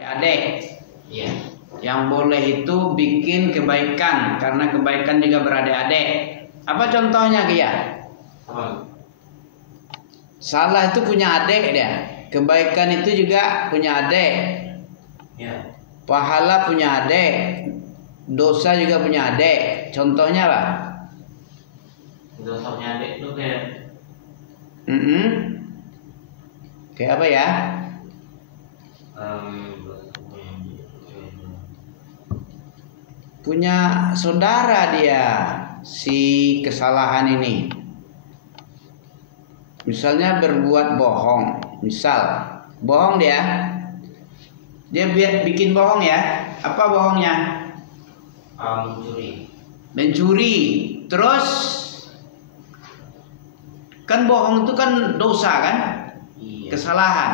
Adik, ya. Yang boleh itu bikin kebaikan karena kebaikan juga beradik-adik. Apa contohnya Kia? Apa? Salah itu punya adik dia. Kebaikan itu juga punya adik. Ya. Pahala punya adik. Dosa juga punya adik. Contohnya apa? Dosa punya adik itu kayak Kayak apa ya? Punya saudara dia si kesalahan ini. Misalnya berbuat bohong. Misal bohong dia bikin bohong ya. Apa bohongnya? Mencuri. Terus kan bohong itu kan dosa kan? Iya. Kesalahan.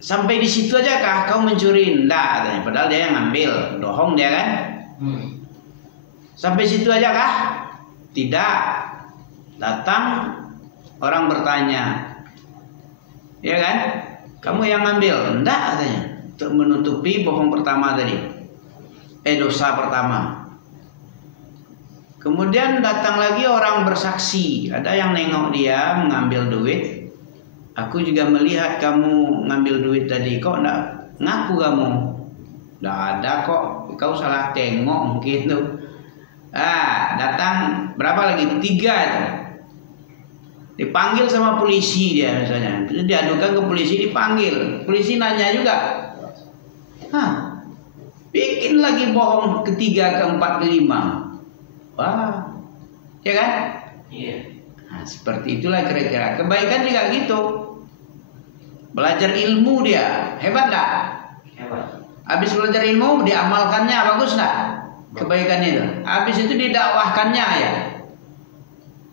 Sampai di situ aja kah kau mencuri? Enggak katanya. Padahal dia yang ngambil. Bohong dia kan? Sampai situ aja kah? Tidak. Datang orang bertanya, ya kan? Kamu yang ngambil? Enggak katanya. Untuk menutupi bohong pertama tadi. Dosa pertama. Kemudian datang lagi orang bersaksi. Ada yang nengok dia mengambil duit. Aku juga melihat kamu ngambil duit tadi. Kok enggak ngaku kamu? Enggak ada kok. Kau salah tengok mungkin tuh. Datang berapa lagi? 3 itu. Dipanggil sama polisi dia misalnya. Diadukan ke polisi, dipanggil. Polisi nanya juga. Bikin lagi bohong ketiga, keempat, kelima. Wah, ya kan? Iya. Nah, seperti itulah kira-kira. Kebaikan juga gitu. Belajar ilmu dia, hebat nggak? Hebat. Habis belajar ilmu, diamalkannya bagus nggak? Kebaikan itu. Habis itu didakwahkannya ya.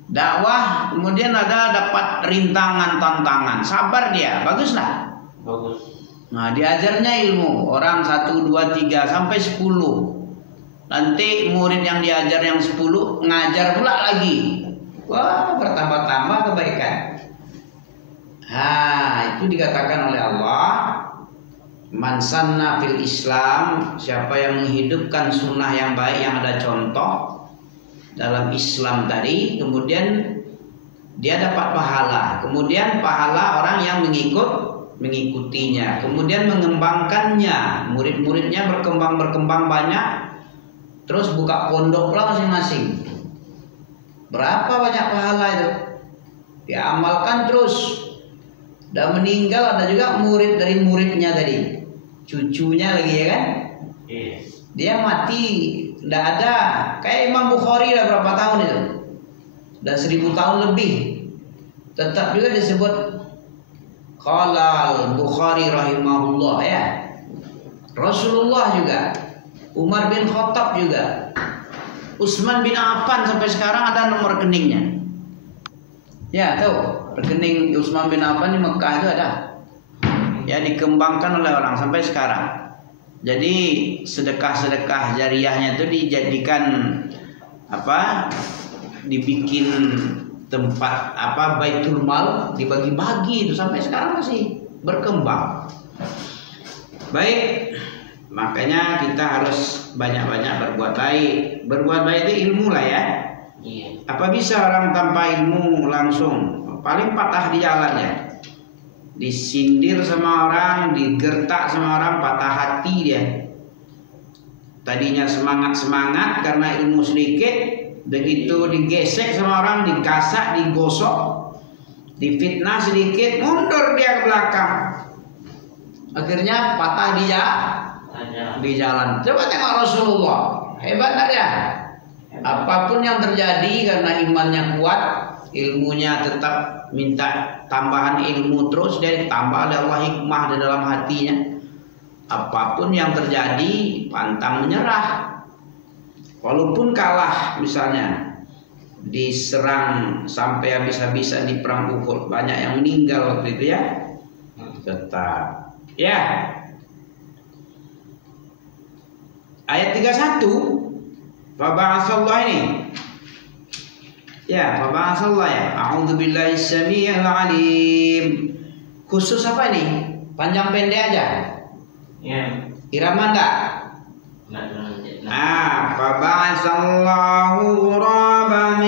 Dakwah, kemudian dapat rintangan, tantangan. Sabar dia, bagus nggak? Bagus. Nah, diajarnya ilmu. Orang 1, 2, 3 sampai 10. Nanti murid yang diajar yang 10 ngajar pula lagi. Wah, bertambah-tambah kebaikan. Itu dikatakan oleh Allah, man sanna fil Islam, siapa yang menghidupkan sunnah yang baik yang ada contoh dalam Islam tadi, kemudian dia dapat pahala. Kemudian pahala orang yang mengikutinya, kemudian mengembangkannya, murid-muridnya berkembang banyak, terus buka pondok lah masing-masing. Berapa banyak pahala itu? Diamalkan terus. Dan meninggal ada juga murid dari muridnya tadi, cucunya lagi ya kan? Iya. Dia mati, tidak ada. Kayak Imam Bukhari udah berapa tahun itu? Udah 1000 tahun lebih. Tetap juga disebut Qala al-Bukhari rahimahullah ya. Rasulullah juga, Umar bin Khattab juga, Utsman bin Affan sampai sekarang ada nomor rekeningnya. Ya tahu, rekening Utsman bin Affan di Mekah itu ada. Ya, dikembangkan oleh orang sampai sekarang. Jadi sedekah-sedekah jariyahnya itu dijadikan dibikin tempat Baitul Mal, dibagi-bagi itu sampai sekarang masih berkembang. Baik, makanya kita harus banyak-banyak berbuat baik. Berbuat baik itu ilmu lah ya. Iya. Apa bisa orang tanpa ilmu langsung? Paling patah di jalan ya. Disindir sama orang, digertak sama orang, patah hati dia. Tadinya semangat karena ilmu sedikit, begitu digesek sama orang, dikasak, digosok, difitnah sedikit, mundur dia ke belakang. Akhirnya patah dia di jalan. Coba tengok Rasulullah, hebat nggak dia? Apapun yang terjadi karena imannya kuat, ilmunya tetap minta tambahan ilmu terus, dia ditambah oleh Allah hikmah di dalam hatinya. Apapun yang terjadi pantang menyerah. Walaupun kalah misalnya, diserang sampai habis-habisan di perang Uhud, banyak yang meninggal waktu itu ya, tetap ya. Ayat 31 Faba'asallah ini. Ya, faba'asallah ya. A'udzubillahi samii'il 'alim. Khusus apa ini? Panjang pendek aja. Iya. Irama enggak? Faba'atsallahu ghuraban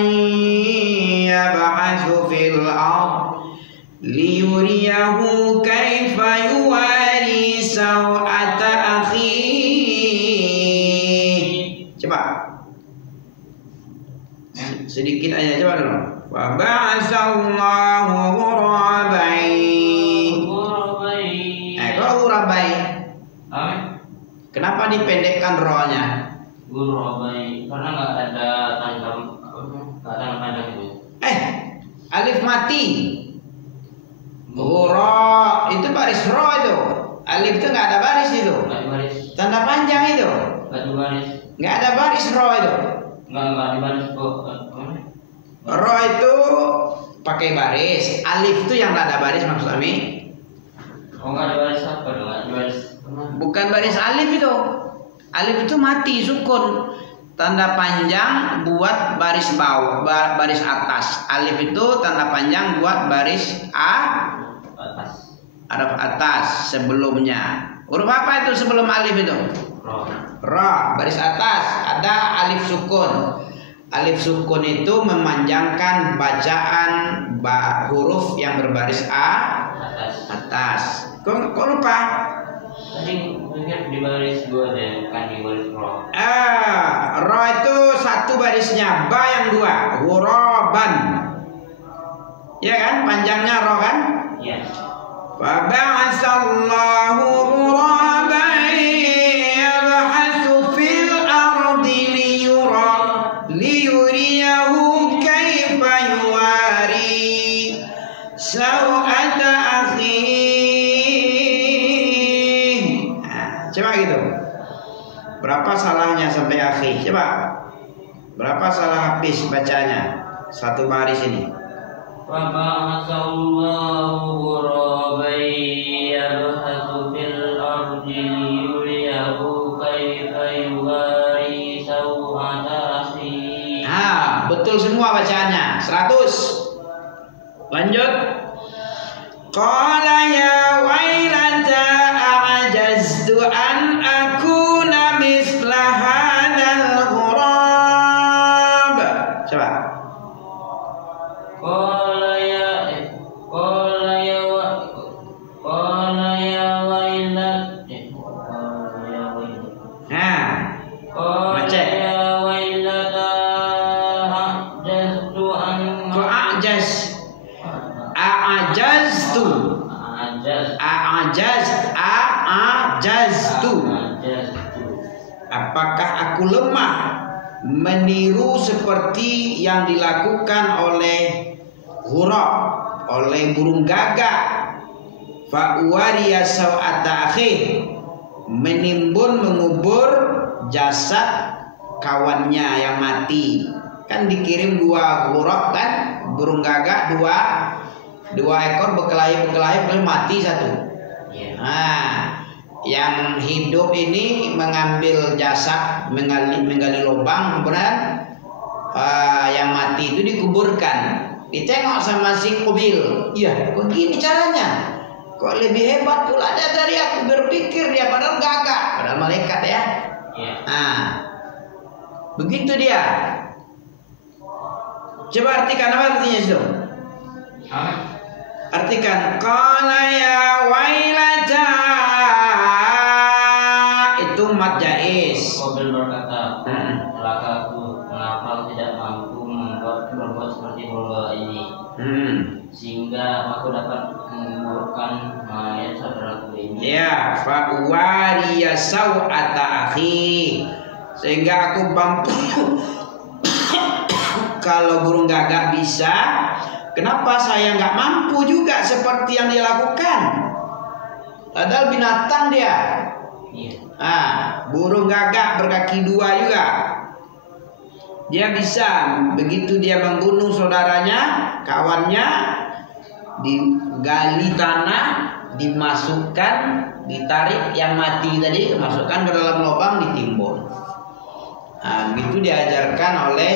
yab'atsu fil ard liyuriyahu kaifa yuwari sawata akhi. Coba. Sedikit aja coba dulu. Faba'atsallahu ghuraban. Kalau ghurabai. Kenapa dipendekkan rohnya? Ghurabai karena nggak ada tanda panjang itu. Alif mati. Ghura itu baris ro itu. Alif itu nggak ada baris itu. Nggak ada baris. Tanda panjang itu. Nggak ada baris. Nggak ada baris ro itu. Nggak ada baris kok. Ro itu pakai baris. Alif itu yang nggak ada baris maksud kami. Oh nggak ada baris apa? Nggak ada baris. Bukan baris alif itu. Alif itu mati sukun. Tanda panjang buat baris bawah, baris atas. Alif itu tanda panjang buat baris Atas. Araf atas sebelumnya. Huruf apa itu sebelum alif itu? Ra, baris atas. Ada alif sukun. Alif sukun itu memanjangkan bacaan huruf yang berbaris atas. Kok lupa? Tadi mungkin di baris 2 deh, bukan di baris ro. Ro itu satu barisnya, ba yang 2, ghuraban. Ya kan, panjangnya ro kan? Iya. Faba'atsallahu ghuraban yab'atsu fil ardi liyuriyahu kaifa yuwari sawata akhi. Coba gitu. Berapa salahnya sampai akhir? Coba. Berapa salah habis bacanya? Satu baris ini. Faba'atsallahu ghuraban yab'atsu fil ardi liyuriyahu kaifa yuwari sawata akhi. Betul semua bacaannya. 100. Lanjut. Qala ya wailata a'jaztu an akuna misla hadzal ghurab. Coba. Qala ya wailat. Baca. Ya wailata a'jaztu an. Kok a'jaz? A'jaztu. Apakah aku lemah meniru seperti yang dilakukan oleh ghurab, oleh burung gagak? Fa'uwariya sawata akhi, menimbun mengubur jasad kawannya yang mati. Kan dikirim 2 ghurab kan, burung gagak 2 ekor berkelahi mati 1. Yang hidup ini mengambil jasad, menggali lubang, kemudian yang mati itu dikuburkan. Ditengok sama si Qabil, iya, begini caranya. Kok lebih hebat pula dia dari aku, berpikir dia padahal gagak, padahal malaikat ya. Begitu dia. Coba artikan apa artinya itu? Artikan qala ya wailata, itu mad jaiz. Qabil berkata, celakaku, mengapa tidak mampu berbuat seperti burung ini, sehingga aku dapat menguburkan mayat saudaraku ini. Ya, fa'uwariya sawata akhi, sehingga aku mampu. Kalau burung gagak bisa, kenapa saya nggak mampu juga seperti yang dia lakukan? Padahal binatang dia. Burung gagak berkaki 2 juga. Dia bisa, begitu dia membunuh saudaranya, kawannya, digali tanah, dimasukkan, ditarik yang mati tadi, dimasukkan ke dalam lubang, ditimbun. Begitu diajarkan oleh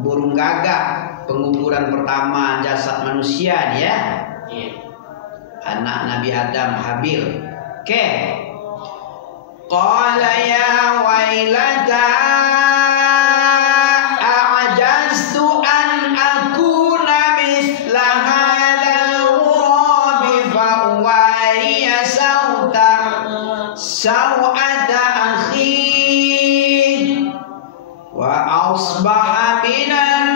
burung gagak, penguburan pertama jasad manusia dia. anak Nabi Adam, Habil. Oke. Qala ya wailata a'jaztu an akuna mithla hadzal ghurabi fa uwariya sawata akhi wa asbaha minan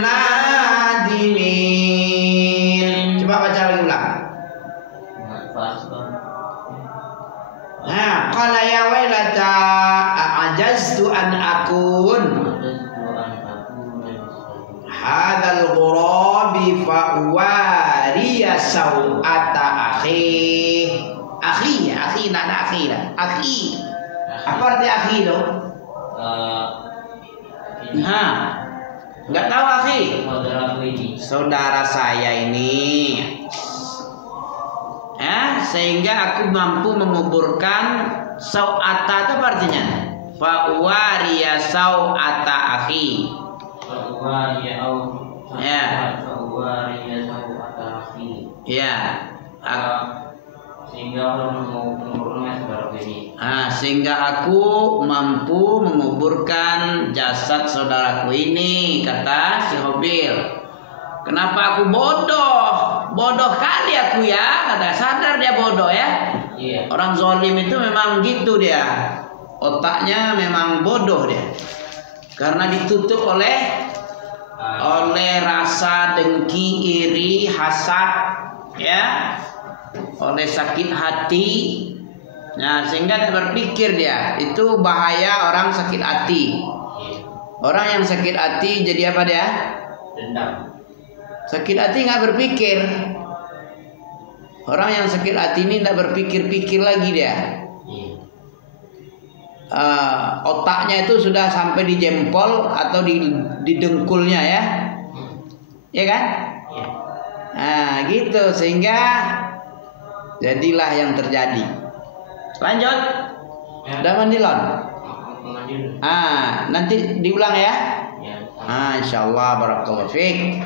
nadimin. Coba baca lagi ulang. Nah, qala ya wailata a'jaztu an akun hadzal ghurabi fa uwariya sawata akhi. Akhi, akhi, nak akhi lah. Akhi. Apa arti akhi itu? Nah, nggak tahu akhi. Saudara saya ini. Ya, sehingga aku mampu menguburkan sau'ata itu apa artinya? Fa'uwariya sau'ata akhi. Ya. Ya. Sehingga aku mampu menguburkan jasad saudaraku ini, kata si Habil. Kenapa aku bodoh? Bodoh kali aku ya. Kata, sadar dia bodoh ya. Yeah. Orang zalim itu memang gitu dia. Otaknya memang bodoh dia. Karena ditutup oleh rasa dengki, iri, hasad, ya, oleh sakit hati. Nah, sehingga dia berpikir dia. Itu bahaya orang sakit hati. Orang yang sakit hati jadi apa dia? Dendam. Sakit hati nggak berpikir. Orang yang sakit hati ini nggak berpikir-pikir lagi dia. Otaknya itu sudah sampai di jempol atau di dengkulnya ya, ya kan? Nah gitu, sehingga jadilah yang terjadi. Lanjut. Udah mandi lon? Nanti diulang ya. Insyaallah barakallahu fiik.